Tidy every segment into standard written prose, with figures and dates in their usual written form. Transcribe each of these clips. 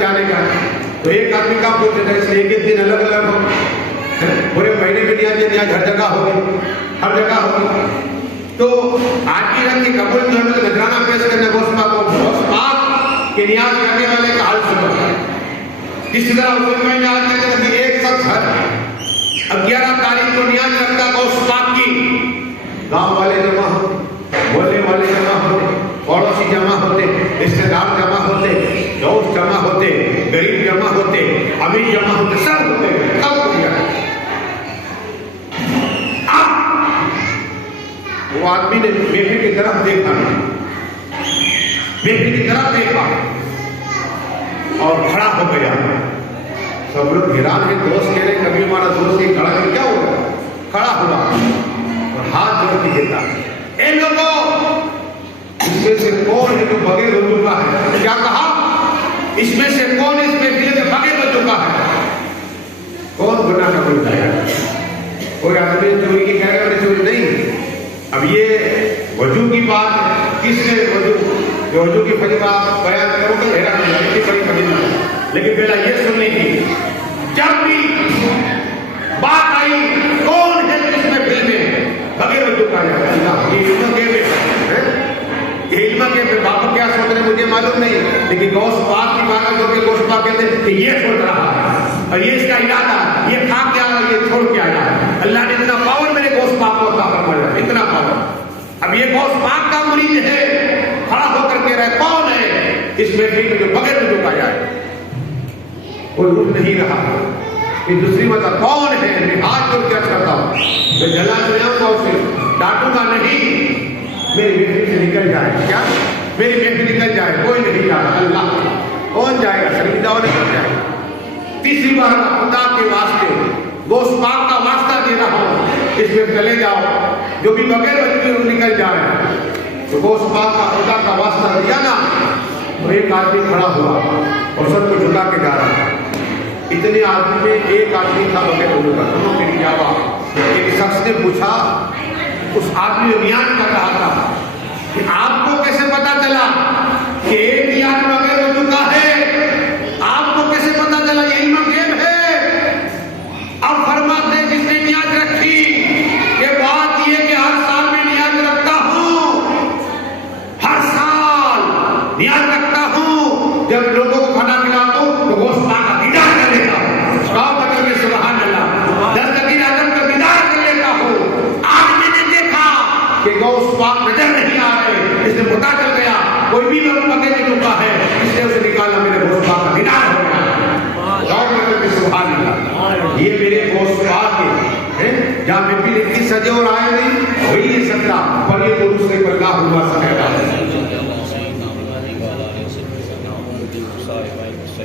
جانے کا تو ایک آدمی کا پوچھتا ہے، اس لیے ایک دن الگ الگ ہو، پورے مہینے میں نیاز ہر جگہ ہوگی، ہر جگہ ہوگی. تو آج کی رات کی قبول جو ہے نذرانہ پیش کرنے غوث پاک کو، غوث پاک کے نیاز کرنے والے کا حال سنو. جس طرح اس میں آج کہتے ہیں کہ ایک شخص ہے 11 تاریخ کو نیاز رکھتا غوث پاک کی، گاؤں والے جمع ہوتے، محلے والے جمع ہوتے، پڑوسی جمع ہوتے، رشتے دار جمع ہوتے، دوست جمع ہوتے، غریب جمع ہوتے، امیر جمع ہوتے، سب ہوتے ہیں، سب ہو گیا. وہ آدمی نے بیٹے کی طرف دیکھا، بیٹے کی طرف دیکھا اور کھڑا ہو گیا. سب لوگ حیران ہیں، دوست کہہ رہے کبھی ہمارا دوست یہ کھڑا کیا ہوا؟ کھڑا ہوا اور ہاتھ جوڑ کے کہتا، اے لوگوں، اس میں سے کون ہے جو بغیر ہو چکا ہے؟ کیا کہا؟ اس میں سے کون اس میں دل کے بغیر ہو چکا ہے؟ کون گناہ کا کوئی جائے گا؟ کوئی آدمی چوری کی کہہ رہے ہیں چوری نہیں. اب یہ وضو کی بات ہے، کس نے وضو کی بڑی بات بیان کرو تو حیران ہو جائے، بڑی بڑی بات. لیکن پہلا یہ سننی تھی، جب بھی بات آئی کون ہے جس میں دل میں بغیر وضو کا ہے؟ اللہ. یہ علم کے باپ کیا سوچ رہے مجھے معلوم نہیں، لیکن غوث پاک کی بات جو کہ غوث پاک کہتے ہیں کہ یہ سوچ رہا ہے اور یہ اس کا ارادہ، یہ کھا کے آیا، یہ چھوڑ کے آیا. اللہ نے اتنا پاور میرے غوث پاک کو عطا فرمایا، اتنا پاور. اب یہ غوث پاک کا مرید ہے، کھڑا ہو کر کے رہے کون ہے اس محفل میں جو بغیر وضو کا جائے؟ کوئی اٹھ نہیں رہا. یہ دوسری مطلب کون ہے؟ میں ہاتھ جوڑ کے کرتا ہوں، میں جلا چلاؤں گا اسے، ڈانٹوں گا نہیں، میری محفل سے نکل جائے. کیا میری محفل نکل جائے؟ کوئی نہیں جاتا. اللہ. کون جائے گا؟ شریدہ اور نکل جائے گا. تیسری بار خدا کے واسطے غوث پاک کا واسطہ دے رہا ہوں، اس میں چلے جاؤ، جو بھی بغیر وضو نکل جائے. تو غوث پاک کا خدا کا واسطہ دیا نا، تو ایک آدمی کھڑا ہوا اور سب کو جھکا کے جا رہا. اتنے آدمی میں ایک آدمی تھا بغیر وضو کا. سنو میری جواب. ایک شخص نے پوچھا، اس آدمی بیان کر رہا تھا کہ آپ کو کیسے پتا چلا کہ ایک آدمی بغیر وضو کا ہے؟ آپ کو کیسے پتا چلا؟ یہ علم غیب ہے. اب فرماتے ہیں جس نے نیاز رکھی، کہ بات یہ کہ ہر سال میں نیاز رکھتا ہوں، ہر سال نیاز رکھتا ہوں، جب لوگوں کو کھانا کھلاتا ہوں تو غوث پاک کا دیدار کر لیتا ہوں. سبحان اللہ. دستگیر اعظم کا دیدار کر لیتا ہوں. آج میں نے دیکھا کہ غوث پاک نظر نہیں آ رہے، اس نے پتا چل گیا کوئی بھی لوگ بغیر وضو کا ہے، اس نے اسے نکالا، میرے غوث پاک کا دیدار ہو گیا. سبحان اللہ. یہ میرے غوث پاک کے جہاں میں بھی لکھی سجے اور آئے نہیں وہی یہ سجدہ پر یہ درود سے اللہ ہوا سکتا ہے.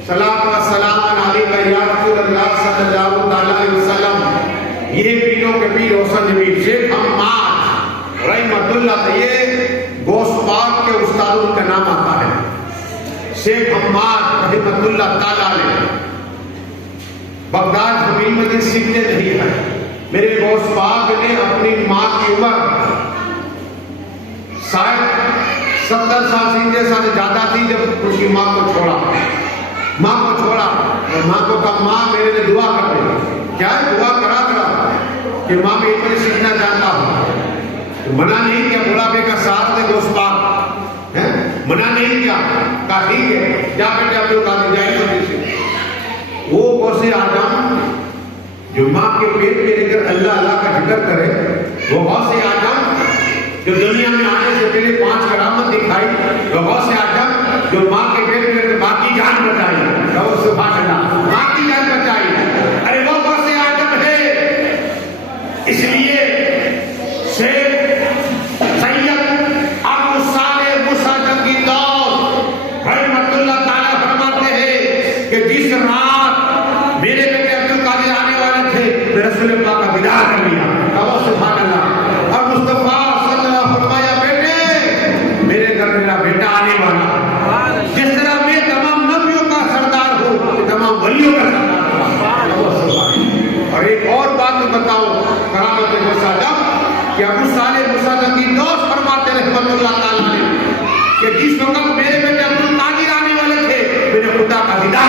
صلاۃ و سلام علیک یا رسول اللہ صلی اللہ علیہ وسلم. یہ پیروں کے پیر حسن نبی شیخ حماد رحمۃ اللہ، یہ غوث پاک کے استادوں کا نام آتا ہے. شیخ حماد رحمۃ اللہ تعالی علیہ بغداد زمین میں سیکھتے نہیں ہیں. میرے غوث پاک نے اپنی ماں کی عمر شاید 70 سال سے انجے سال زیادہ تھی جب اس کی ماں کو چھوڑا. ماں کو چھوڑا اور ماں کو کہا ماں میرے لیے دعا کر دے. کیا دعا کرا کہ ماں میں ایک بار سیکھنا چاہتا ہوں. تو منع نہیں کیا، بڑھاپے کا ساتھ دے غوث پاک، منع نہیں کیا، کہا ٹھیک ہے جا بیٹے آپ لوگ آگے جائیں گے. سے وہ غوث اعظم جو ماں کے پیٹ میں لے کر اللہ اللہ کا ذکر کرے، وہ غوث اعظم جو دنیا میں آنے سے پہلے 5 کرامت دکھائی، وہ غوث اعظم جو ماں کے پیٹ میں لے کر ماں کی جان بچائی. سبحان اللہ. ماں کی جان بچائی. ارے وہ غوث اعظم ہے. اس لیے شیخ سید ابو صالح موسیٰ جنگی دوست رحمۃ اللہ تعالیٰ فرماتے ہیں کہ جس رات میرے بیٹے عبد القادر آنے والے تھے، میں رسول پاک کا دیدار کر لیا. سبحان اللہ. اور مصطفیٰ صلی اللہ علیہ وسلم فرمایا بیٹے میرے گھر میرا بیٹا آنے والا، جس طرح میں تمام نبیوں کا سردار ہوں، تمام ولیوں کا سردار ہوں. اور ایک اور بات بتاؤں کرامت موسیٰ کہ ابو صالح موسیٰ جنگی دوست فرماتے رحمۃ اللہ تعالیٰ علیہ کہ جس وقت میرے بیٹے عبد القادر آنے والے تھے، میں نے خدا کا دیدار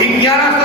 1100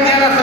1100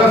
10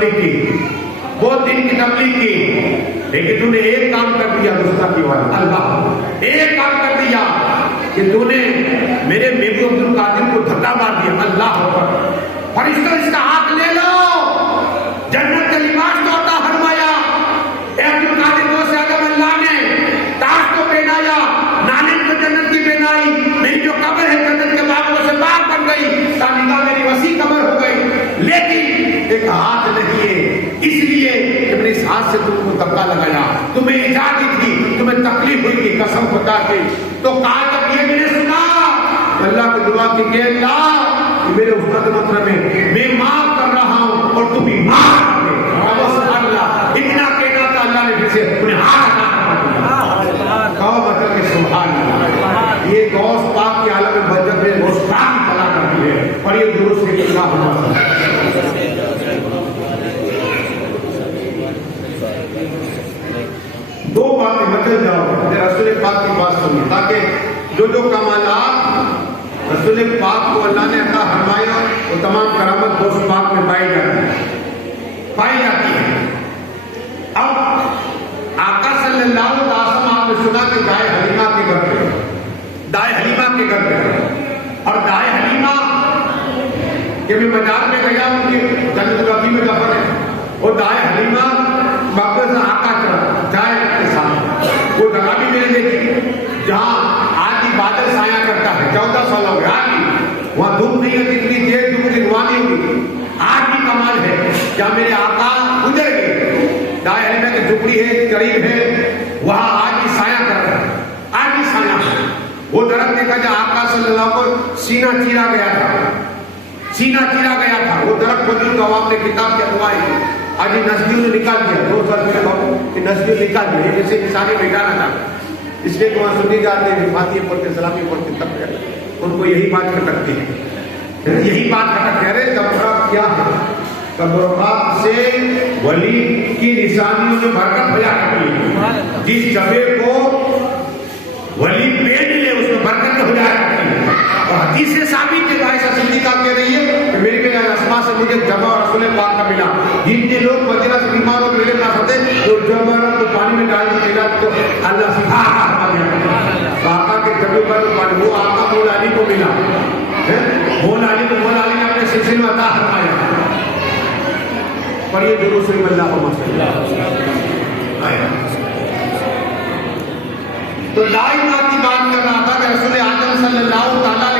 تبلیغ کی، بہت دن کی تبلیغ کی، لیکن تو نے ایک کام کر دیا گستاخی والا، اللہ ایک کام کر دیا کہ تو نے میرے محبوب عبد القادر کو دھکا مار دیا، اللہ اکبر۔ فرشتوں اس کا ہاتھ لے لو، جنت کا لباس تو عطا فرمایا، اے عبد القادر کو سے اعظم اللہ نے تاج کو پہنایا، نالین کو جنت کی پہنائی، میری جو قبر ہے جنت کے باغوں سے باغ بن گئی، نگاہ میری وسیع قبر ہو گئی، لیکن ایک ہاتھ نہیں ہے، اس لیے کہ میں نے اس ہاتھ سے تم کو دھکا لگایا، تمہیں ایجاد دی تھی، تمہیں تکلیف ہوئی تھی، قسم خدا کی۔ تو کہا جب یہ میں نے سنا، اللہ کی دعا کی کہ اللہ میرے استاد مطلب ہے میں معاف کر رہا ہوں اور تم بھی معاف کر دے، سبحان اللہ۔ اتنا کہنا تھا، اللہ نے پھر سے انہیں ہاتھ کہو مطلب کہ سبحان اللہ۔ یہ غوث پاک کے عالم میں بجت میں غوث پاک کی طلاق کرتی ہے، اور یہ درست سے کتنا ہونا ہے۔ دو باتیں مچل جاؤ، رسول پاک کی بات سنیے، تاکہ جو جو کمالات رسول پاک کو اللہ نے عطا فرمایا وہ تمام کرامت غوث پاک میں پائی جاتی ہے۔ اب آقا صلی اللہ علیہ وسلم آپ نے سنا کہ دائے حلیمہ کے گھر پہ، دائے حلیمہ کے گھر پہ، اور دائے حلیمہ کہ میں بازار میں گیا، ان کی جنت البقیع میں دفن ہے، اور دائے حلیمہ مقبرہ سے آقا چلا جائے کے ساتھ، وہ جگہ بھی میں نے دیکھی جہاں آج بھی بادل سایہ کرتا ہے، 14 سال ہو گئے، آج بھی وہاں دھوپ نہیں ہے، جتنی دیر دھوپ دکھوانی ہوگی، آج بھی کمال ہے، جہاں میرے آقا گزر گئے، دائے حلیمہ کی جھوپڑی ہے، قریب ہے، وہاں آج بھی سایہ کرتا ہے، آج بھی سایہ ہے۔ وہ درخت دیکھا جہاں آقا صلی اللہ علیہ وسلم کو سینہ چیرا گیا تھا، سینہ چیرا گیا تھا، وہ درخت وجود تو عوام نے کتاب کے اخوائی، آج یہ نسلیوں نے نکال دیا، 2 سال پہلے بابو کہ نسلیوں نے نکال دیا، جیسے انسانی بیٹھانا تھا، اس لیے کہ وہاں سنی جاتے ہیں، فاتحہ پڑھتے، سلامی پڑھتے، تب ان کو یہی بات کھٹکتی ہے، یہی بات کھٹکتی ہے۔ ارے تبرک کیا ہے؟ تبرک سے ولی کی نشانیوں میں برکت پیدا کرتی ہے، جس جبے کو ولی پیڑ لے اس میں برکت ہو جایا کرتی ہے، اور حدیث سے ثابت ہے، عائشہ صدیقہ کہہ رہی ہے کہ میری بیٹا اسماء سے مجھے جبہ اور رسول پاک کا ملا، جتنے لوگ مدینہ سے بیمار ہو میرے پاس آتے تو جبہ کو پانی میں ڈال کے ملا تو اللہ سکھا آقا کے جبے پر پانی، وہ آقا مولا علی کو ملا، مولا علی کو مولا علی نے اپنے سلسلے میں عطا فرمایا۔ پڑھیے درود شریف اللہم صلی تو دائما کی بات کر رہا تھا کہ رسول اعظم صلی اللہ تعالیٰ